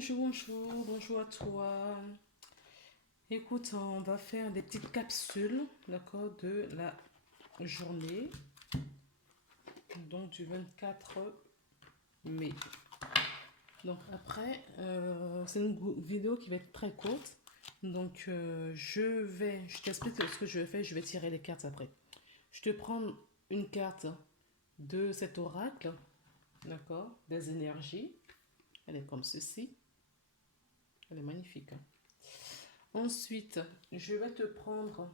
Bonjour, bonjour, bonjour à toi. Écoute, on va faire des petites capsules, d'accord, de la journée, donc du 24 mai. Donc après, c'est une vidéo qui va être très courte. Donc je t'explique ce que je vais faire, je vais tirer les cartes après. Je te prends une carte de cet oracle, d'accord, des énergies. Elle est comme ceci. Elle est magnifique, hein. Ensuite, je vais te prendre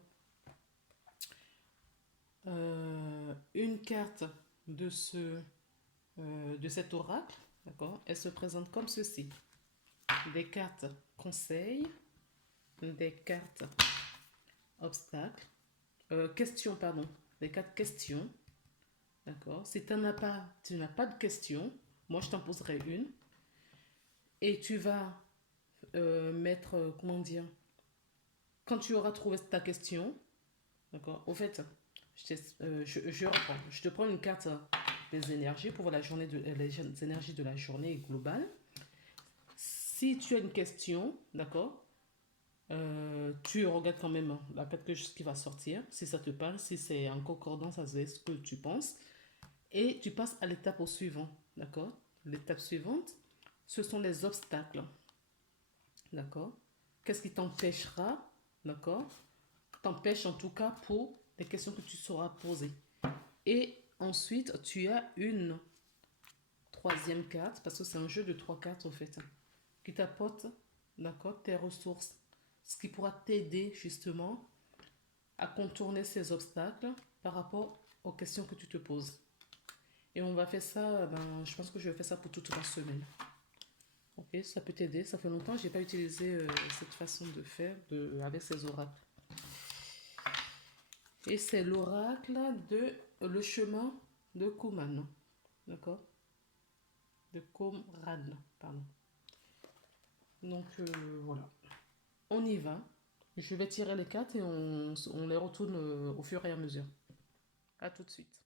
une carte de, de cet oracle. D'accord. Elle se présente comme ceci. Des cartes conseils, des cartes obstacles, questions, pardon. Des cartes questions. D'accord. Si tu n'as pas, tu n'as pas de questions, moi je t'en poserai une. Et tu vas mettre, comment dire, quand tu auras trouvé ta question, d'accord. Au fait, je reprends. Je te prends une carte des énergies pour voir la journée les énergies de la journée globale. Si tu as une question, d'accord, tu regardes quand même la carte qui va sortir, si ça te parle, si c'est en concordance avec ce que tu penses, et tu passes à l'étape au suivant, d'accord. L'étape suivante, ce sont les obstacles, d'accord. Qu'est-ce qui t'empêchera, d'accord, t'empêche en tout cas pour les questions que tu sauras poser. Et ensuite, tu as une troisième carte, parce que c'est un jeu de trois cartes en fait, qui t'apporte, d'accord, tes ressources, ce qui pourra t'aider justement à contourner ces obstacles par rapport aux questions que tu te poses. Et on va faire ça, je pense que je vais faire ça pour toute la semaine. Ok, ça peut t'aider. Ça fait longtemps que je n'ai pas utilisé cette façon de faire avec ces oracles. Et c'est l'oracle de le chemin de Kuman. D'accord. De Qumran, pardon. Donc voilà. On y va. Je vais tirer les cartes et on les retourne au fur et à mesure. À tout de suite.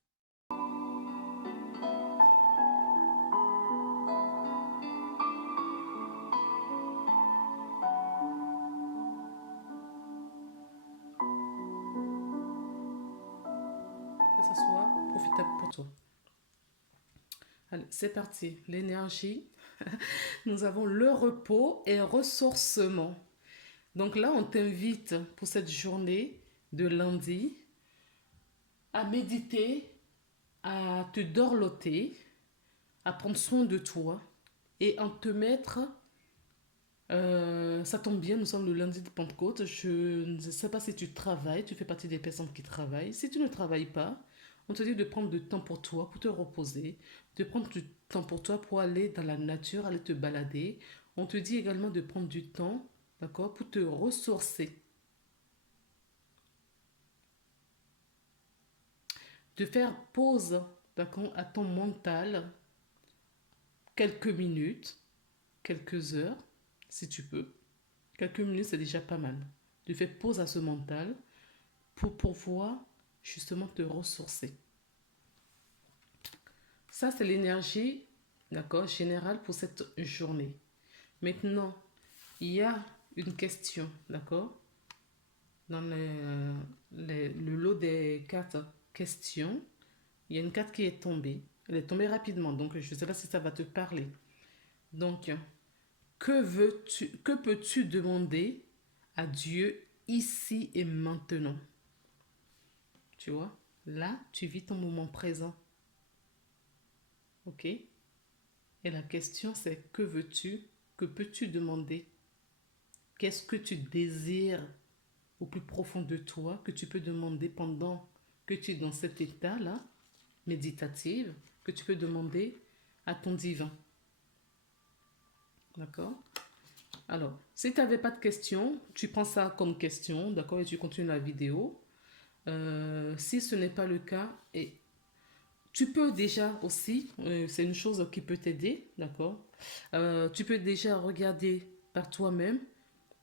Que ça soit profitable pour toi. Allez, c'est parti. L'énergie. Nous avons le repos et ressourcement. Donc là, on t'invite pour cette journée de lundi à méditer, à te dorloter, à prendre soin de toi et à te mettre. Ça tombe bien, nous sommes le lundi de Pentecôte. Je ne sais pas si tu travailles, tu fais partie des personnes qui travaillent. Si tu ne travailles pas, on te dit de prendre du temps pour toi, pour te reposer, de prendre du temps pour toi pour aller dans la nature, aller te balader. On te dit également de prendre du temps, d'accord, pour te ressourcer, de faire pause, d'accord, à ton mental, quelques minutes, quelques heures, si tu peux. Quelques minutes, c'est déjà pas mal. De faire pause à ce mental pour pouvoir justement te ressourcer. Ça, c'est l'énergie, d'accord, générale pour cette journée. Maintenant, il y a une question, d'accord, dans le lot des cartes questions. Il y a une carte qui est tombée. Elle est tombée rapidement, donc je ne sais pas si ça va te parler. Donc, que peux-tu demander à Dieu ici et maintenant? Tu vois, là, tu vis ton moment présent. Ok? Et la question, c'est que veux-tu? Que peux-tu demander? Qu'est-ce que tu désires au plus profond de toi que tu peux demander pendant que tu es dans cet état-là, méditatif, que tu peux demander à ton divin? D'accord? Alors, si tu n'avais pas de questions, tu prends ça comme question, d'accord, et tu continues la vidéo. Si ce n'est pas le cas, et tu peux déjà aussi, c'est une chose qui peut t'aider, d'accord, tu peux déjà regarder par toi-même,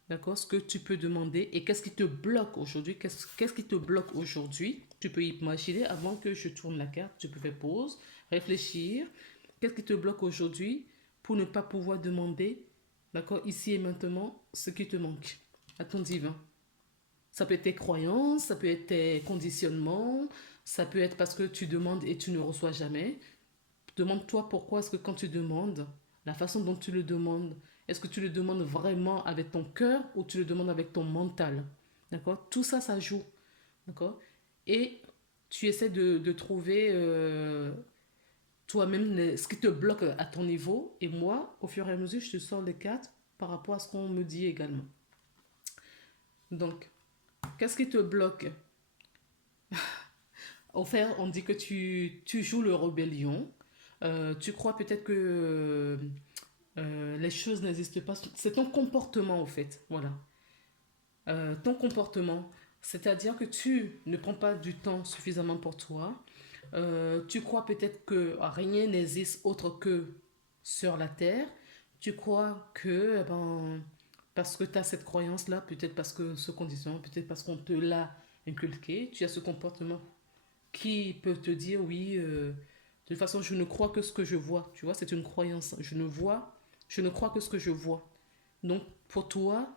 d'accord, ce que tu peux demander et qu'est-ce qui te bloque aujourd'hui, qu'est-ce qui te bloque aujourd'hui. Tu peux imaginer avant que je tourne la carte, tu peux faire pause, réfléchir, qu'est-ce qui te bloque aujourd'hui pour ne pas pouvoir demander, d'accord, ici et maintenant, ce qui te manque à ton divin. Ça peut être tes croyances, ça peut être tes conditionnements, ça peut être parce que tu demandes et tu ne reçois jamais. Demande-toi pourquoi est-ce que quand tu demandes, la façon dont tu le demandes, est-ce que tu le demandes vraiment avec ton cœur ou tu le demandes avec ton mental? D'accord? Tout ça, ça joue. D'accord? Et tu essaies de trouver toi-même ce qui te bloque à ton niveau. Et moi, au fur et à mesure, je te sors les cartes par rapport à ce qu'on me dit également. Donc, qu'est-ce qui te bloque? Au fait, on dit que tu joues le rébellion. Tu crois peut-être que les choses n'existent pas. C'est ton comportement, au fait. Voilà. Ton comportement. C'est-à-dire que tu ne prends pas du temps suffisamment pour toi. Tu crois peut-être que rien n'existe autre que sur la terre. Tu crois que, parce que tu as cette croyance-là, peut-être parce que ce condition, peut-être parce qu'on te l'a inculqué, tu as ce comportement qui peut te dire, oui, de toute façon, je ne crois que ce que je vois. Tu vois, c'est une croyance. Je ne crois que ce que je vois. Donc, pour toi,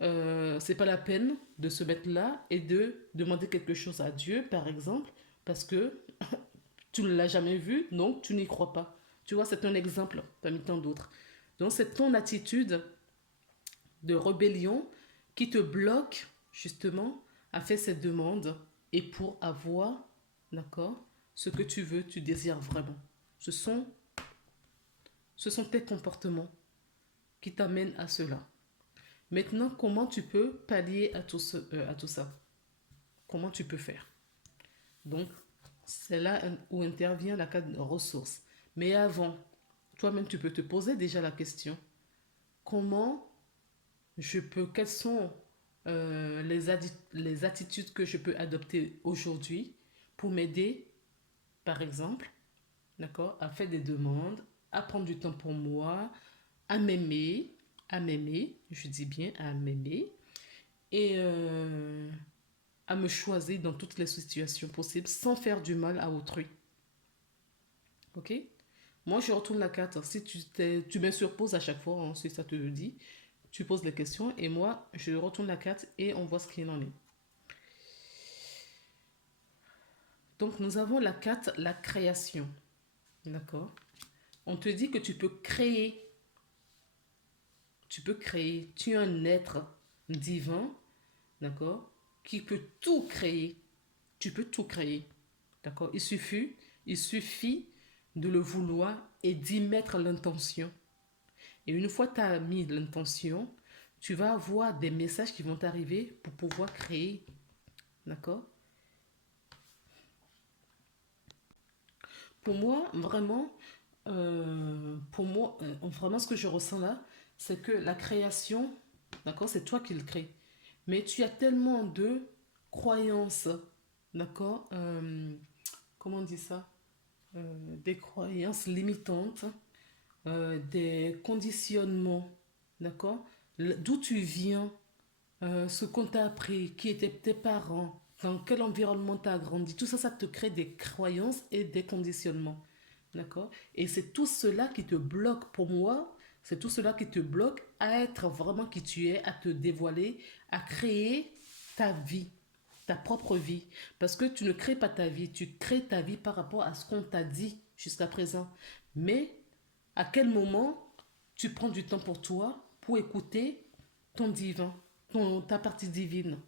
c'est pas la peine de se mettre là et de demander quelque chose à Dieu, par exemple, parce que tu ne l'as jamais vu, donc tu n'y crois pas. Tu vois, c'est un exemple parmi tant d'autres. Donc, c'est ton attitude de rébellion qui te bloque, justement, à faire cette demande et pour avoir, d'accord, ce que tu veux, tu désires vraiment. Ce sont, ce sont tes comportements qui t'amènent à cela. Maintenant, comment tu peux pallier à tout ça? Comment tu peux faire? Donc, c'est là où intervient la carte de ressources. Mais avant, toi-même, tu peux te poser déjà la question, comment quelles sont les attitudes que je peux adopter aujourd'hui pour m'aider, par exemple, d'accord, à faire des demandes, à prendre du temps pour moi, à m'aimer, je dis bien à m'aimer, et à me choisir dans toutes les situations possibles sans faire du mal à autrui. Ok? Moi, je retourne la carte. Si tu me surposes à chaque fois, hein, si ça te le dit, tu poses les questions et moi, je retourne la carte et on voit ce qu'il en est. Donc, nous avons la carte, la création. D'accord? On te dit que tu peux créer. Tu peux créer. Tu es un être divin, d'accord? Qui peut tout créer. Tu peux tout créer. D'accord? Il suffit de le vouloir et d'y mettre l'intention. Et une fois que tu as mis l'intention, tu vas avoir des messages qui vont t'arriver pour pouvoir créer. D'accord? Pour moi, vraiment, ce que je ressens là, c'est que la création, d'accord, c'est toi qui le crée. Mais tu as tellement de croyances, d'accord, comment on dit ça? Des croyances limitantes, des conditionnements, d'accord? D'où tu viens, ce qu'on t'a appris, qui étaient tes parents, dans quel environnement tu as grandi, tout ça, ça te crée des croyances et des conditionnements. D'accord? Et c'est tout cela qui te bloque, pour moi, c'est tout cela qui te bloque à être vraiment qui tu es, à te dévoiler, à créer ta vie, ta propre vie. Parce que tu ne crées pas ta vie, tu crées ta vie par rapport à ce qu'on t'a dit jusqu'à présent. Mais à quel moment tu prends du temps pour toi, pour écouter ton divin, ta partie divine?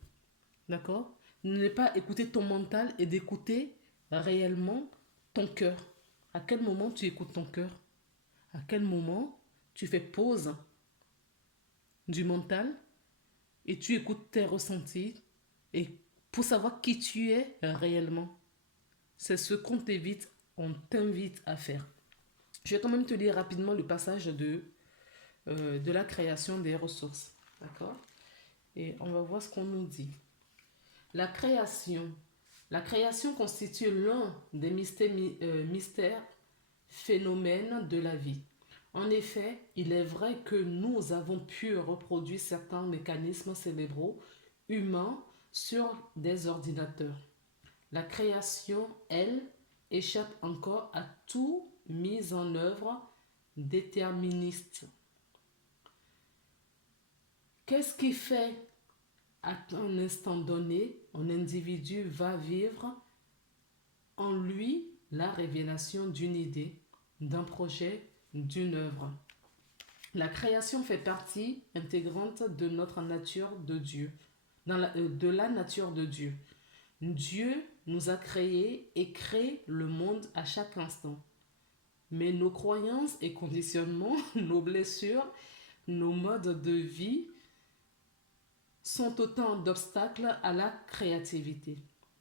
D'accord? Ne pas écouter ton mental et d'écouter réellement ton cœur. À quel moment tu écoutes ton cœur? À quel moment tu fais pause du mental et tu écoutes tes ressentis et pour savoir qui tu es réellement? C'est ce on t'invite à faire. Je vais quand même te lire rapidement le passage de la création des ressources. D'accord? Et on va voir ce qu'on nous dit. La création. La création constitue l'un des mystères phénomènes de la vie. En effet, il est vrai que nous avons pu reproduire certains mécanismes cérébraux humains sur des ordinateurs. La création, elle, échappe encore à toute mise en œuvre déterministe. Qu'est-ce qui fait à un instant donné, un individu va vivre en lui la révélation d'une idée, d'un projet, d'une œuvre. La création fait partie intégrante de notre nature de Dieu, de la nature de Dieu. Dieu nous a créés et crée le monde à chaque instant. Mais nos croyances et conditionnements, nos blessures, nos modes de vie sont autant d'obstacles à la créativité.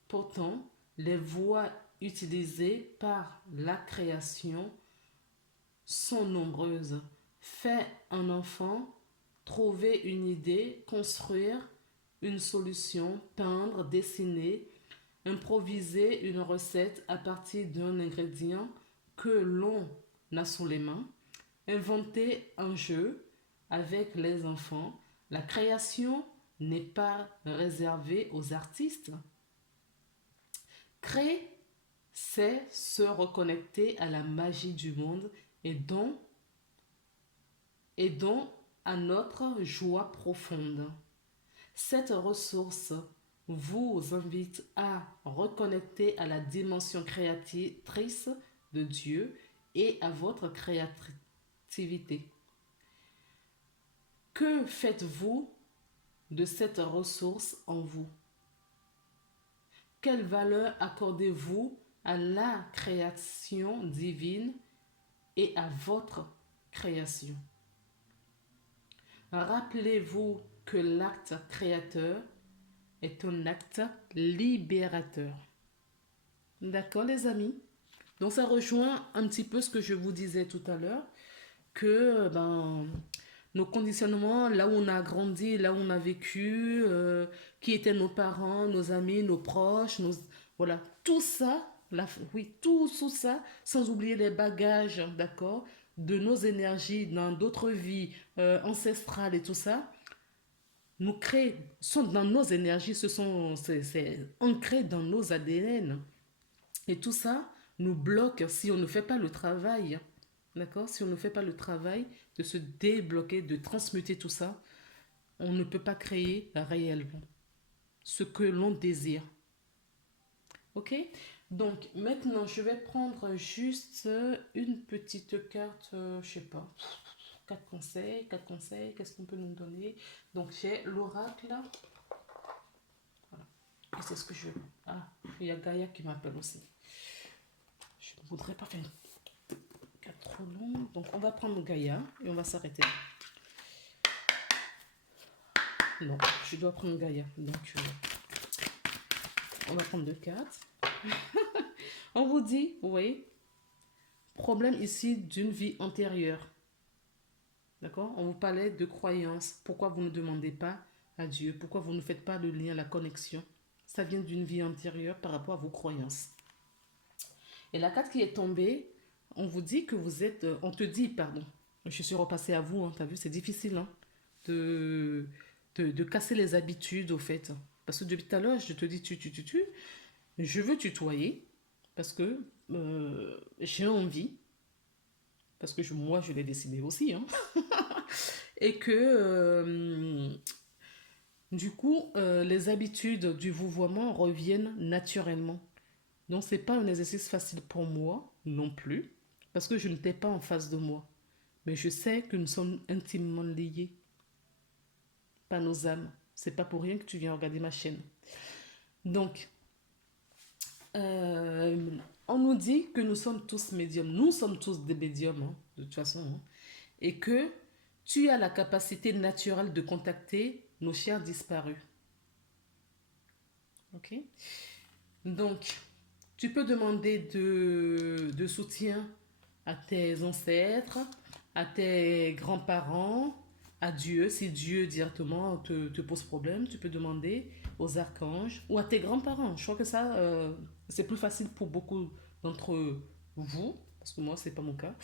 Pourtant, les voies utilisées par la création sont nombreuses. Faire un enfant, trouver une idée, construire une solution, peindre, dessiner, improviser une recette à partir d'un ingrédient que l'on a sous les mains, inventer un jeu avec les enfants. La création n'est pas réservée aux artistes. Créer, c'est se reconnecter à la magie du monde et donc à notre joie profonde. Cette ressource vous invite à reconnecter à la dimension créatrice de Dieu et à votre créativité. Que faites-vous de cette ressource en vous? Quelle valeur accordez-vous à la création divine et à votre création? Rappelez-vous que l'acte créateur est un acte libérateur. D'accord les amis? Donc ça rejoint un petit peu ce que je vous disais tout à l'heure, que nos conditionnements, là où on a grandi, là où on a vécu, qui étaient nos parents, nos amis, nos proches, voilà, tout ça, oui, tout ça, sans oublier les bagages, d'accord, de nos énergies dans d'autres vies ancestrales et tout ça, nous créent, sont dans nos énergies, c'est ancré dans nos ADN. Et tout ça nous bloque si on ne fait pas le travail. D'accord? Si on ne fait pas le travail de se débloquer, de transmuter tout ça, on ne peut pas créer réellement ce que l'on désire. Ok? Donc maintenant, je vais prendre juste une petite carte, je sais pas, 4 conseils, qu'est-ce qu'on peut nous donner? Donc j'ai l'oracle. Voilà. Et c'est ce que je veux. Ah, il y a Gaïa qui m'appelle aussi. Je ne voudrais pas faire une carte trop longue. Donc on va prendre Gaïa et on va s'arrêter. Non, je dois prendre Gaïa. Donc on va prendre 2 cartes. On vous dit, vous voyez, problème ici d'une vie antérieure. D'accord? On vous parlait de croyances. Pourquoi vous ne demandez pas à Dieu? Pourquoi vous ne faites pas le lien, la connexion? Ça vient d'une vie antérieure par rapport à vos croyances. Et la carte qui est tombée, on vous dit que vous êtes... on te dit, pardon. Je suis repassée à vous, hein, t'as vu, c'est difficile hein, de casser les habitudes, au fait. Parce que depuis tout à l'heure, je te dis tu. Je veux tutoyer parce que j'ai envie. Parce que moi, je l'ai décidé aussi. Hein. Et que, du coup, les habitudes du vouvoiement reviennent naturellement. Donc, ce n'est pas un exercice facile pour moi non plus. Parce que je ne t'ai pas en face de moi. Mais je sais que nous sommes intimement liés par nos âmes. C'est pas pour rien que tu viens regarder ma chaîne. Donc, on nous dit que nous sommes tous médiums. Nous sommes tous des médiums, hein, de toute façon. Hein, et que tu as la capacité naturelle de contacter nos chers disparus. Ok? Donc, tu peux demander de soutien à tes ancêtres, à tes grands-parents, à Dieu. Si Dieu directement te pose problème, tu peux demander aux archanges ou à tes grands-parents. Je crois que ça, c'est plus facile pour beaucoup d'entre vous, parce que moi, c'est pas mon cas.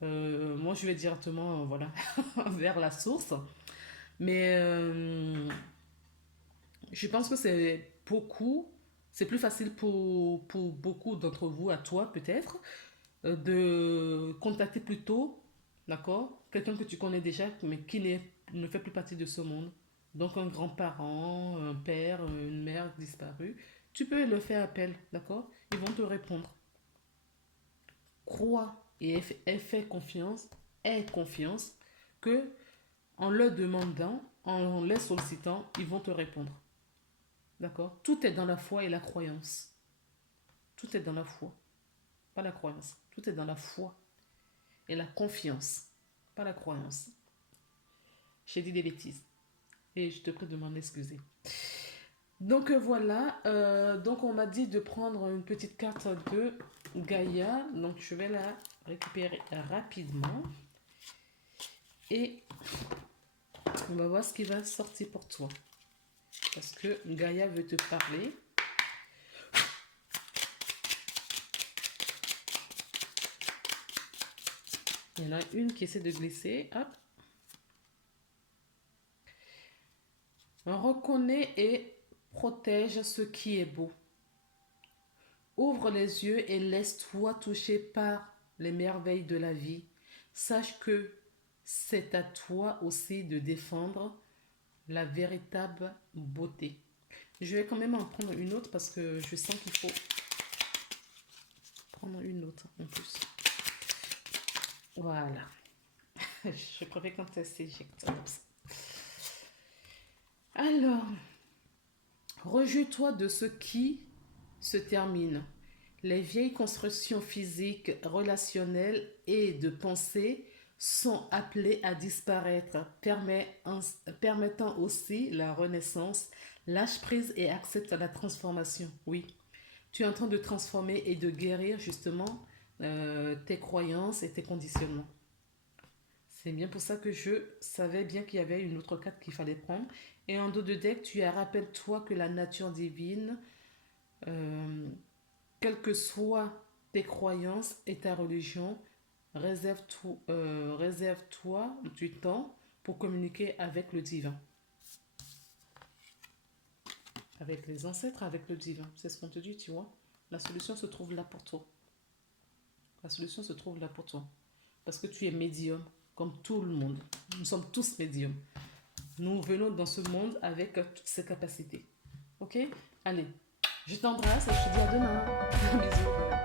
Moi, je vais directement voilà, vers la source. Mais je pense que c'est plus facile pour beaucoup d'entre vous, à toi peut-être, de contacter plutôt, d'accord, quelqu'un que tu connais déjà, mais qui n'est ne fait plus partie de ce monde. Donc un grand-parent, un père, une mère disparue, tu peux leur faire appel, d'accord? Ils vont te répondre. Crois et aie confiance que en leur demandant, en les sollicitant, ils vont te répondre. D'accord? Tout est dans la foi et la croyance. Tout est dans la foi, pas la croyance. Tout est dans la foi et la confiance, pas la croyance. J'ai dit des bêtises et je te prie de m'en excuser. Donc voilà, donc on m'a dit de prendre une petite carte de Gaïa, donc je vais la récupérer rapidement et on va voir ce qui va sortir pour toi. Parce que Gaïa veut te parler. Il y en a une qui essaie de glisser. Hop. On reconnaît et protège ce qui est beau. Ouvre les yeux et laisse-toi toucher par les merveilles de la vie. Sache que c'est à toi aussi de défendre la véritable beauté. Je vais quand même en prendre une autre parce que je sens qu'il faut prendre une autre en plus. Voilà. Je préfère quand elle s'éjecte comme ça. Alors, rejouis-toi de ce qui se termine. Les vieilles constructions physiques, relationnelles et de pensée sont appelées à disparaître, permettant aussi la renaissance. Lâche prise et accepte la transformation. Oui, tu es en train de transformer et de guérir justement tes croyances et tes conditionnements. C'est bien pour ça que je savais bien qu'il y avait une autre carte qu'il fallait prendre. Et en dos de deck, tu as rappelle-toi que la nature divine, quelles que soient tes croyances et ta religion, réserve-toi du temps pour communiquer avec le divin. Avec les ancêtres, avec le divin. C'est ce qu'on te dit, tu vois. La solution se trouve là pour toi. La solution se trouve là pour toi. Parce que tu es médium, comme tout le monde. Nous sommes tous médiums. Nous venons dans ce monde avec toutes ces capacités. Ok? Allez, je t'embrasse et je te dis à demain. Bisous.